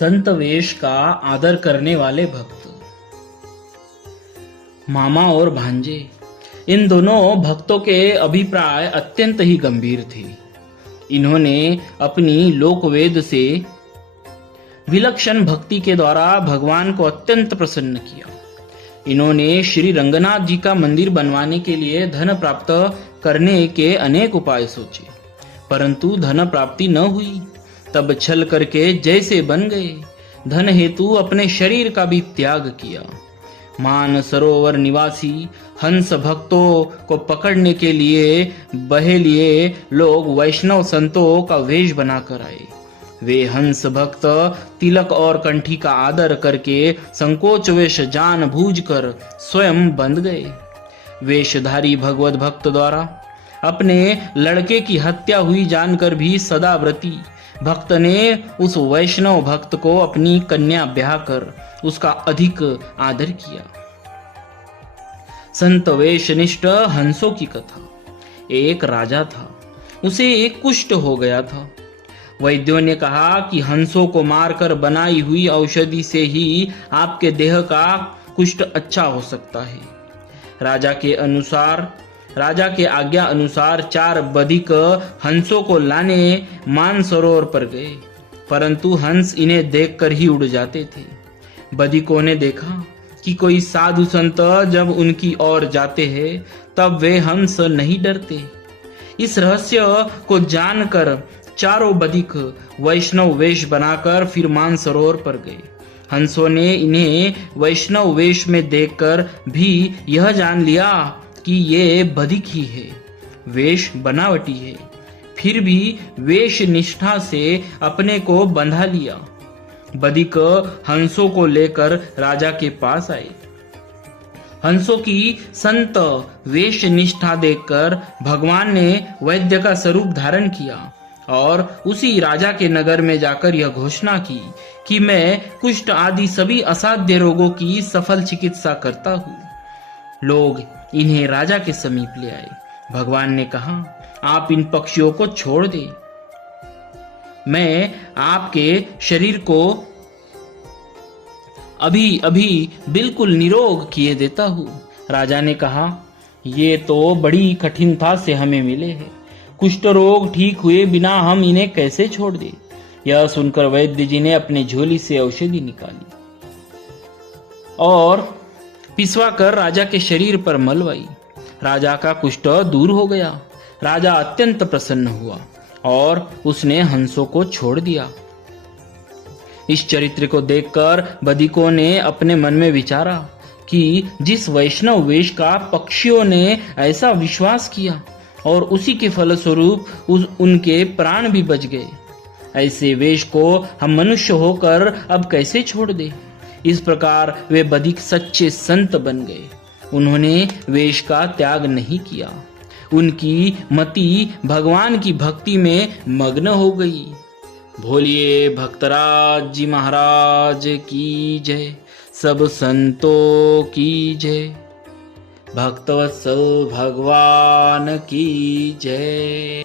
संत वेश का आदर करने वाले भक्त। मामा और भांजे, इन दोनों भक्तों के अभिप्राय अत्यंत ही गंभीर थे। इन्होंने अपनी लोकवेद से विलक्षण भक्ति के द्वारा भगवान को अत्यंत प्रसन्न किया। इन्होंने श्री रंगनाथ जी का मंदिर बनवाने के लिए धन प्राप्त करने के अनेक उपाय सोचे, परंतु धन प्राप्ति न हुई। तब छल करके जैसे बन गए, धन हेतु अपने शरीर का भी त्याग किया। मान सरोवर निवासी हंस भक्तों को पकड़ने के लिए बहेलिए लोग वैष्णव संतों का वेश बनाकर आए। वे हंस भक्त तिलक और कंठी का आदर करके संकोच वेश जान बूझ कर स्वयं बंध गए। वेशधारी भगवत भक्त द्वारा अपने लड़के की हत्या हुई जानकर भी सदा व्रती भक्त ने उस वैष्णव भक्त को अपनी कन्या ब्याह कर उसका अधिक आदर किया। संत वेशनिष्ठ हंसों की कथा। एक राजा था, उसे एक कुष्ठ हो गया था। वैद्यों ने कहा कि हंसों को मारकर बनाई हुई औषधि से ही आपके देह का कुष्ठ अच्छा हो सकता है। राजा के आज्ञा अनुसार 4 बधिक हंसों को लाने मानसरोवर पर गए, परंतु हंस इन्हें देखकर ही उड़ जाते थे। बधिकों ने देखा कि कोई साधु संत जब उनकी ओर जाते हैं तब वे हंस नहीं डरते। इस रहस्य को जानकर चारों बधिक वैष्णव वेश बनाकर फिर मानसरोवर पर गए। हंसों ने इन्हें वैष्णव वेश में देखकर भी यह जान लिया कि ये बधिक ही है, वेश बनावटी है। फिर भी वेश निष्ठा से अपने को बंधा लिया। बधिक हंसों को लेकर राजा के पास आए। हंसों की संत वेश निष्ठा देखकर भगवान ने वैद्य का स्वरूप धारण किया और उसी राजा के नगर में जाकर यह घोषणा की कि मैं कुष्ठ आदि सभी असाध्य रोगों की सफल चिकित्सा करता हूँ। लोग इन्हें राजा के समीप ले आए। भगवान ने कहा, आप इन पक्षियों को छोड़ दे, मैं आपके शरीर को अभी अभी बिल्कुल निरोग किए देता हूँ। राजा ने कहा, ये तो बड़ी कठिनता से हमें मिले हैं। कुष्ठ रोग ठीक हुए बिना हम इन्हें कैसे छोड़ दें? यह सुनकर वैद्य जी ने अपनी झोली से औषधि निकाली और पिसवा कर राजा के शरीर पर मलवाई। राजा का कुष्ठ दूर हो गया। राजा अत्यंत प्रसन्न हुआ और उसने हंसों को छोड़ दिया। इस चरित्र को देखकर बधिकों ने अपने मन में विचारा कि जिस वैष्णव वेश का पक्षियों ने ऐसा विश्वास किया और उसी के फलस्वरूप उनके प्राण भी बच गए, ऐसे वेश को हम मनुष्य होकर अब कैसे छोड़ दें? इस प्रकार वे बधिक सच्चे संत बन गए। उन्होंने वेश का त्याग नहीं किया। उनकी मति भगवान की भक्ति में मग्न हो गई। भोलिए भक्तराज जी महाराज की जय, सब संतों की जय, भक्तवत्सल भगवान की जय।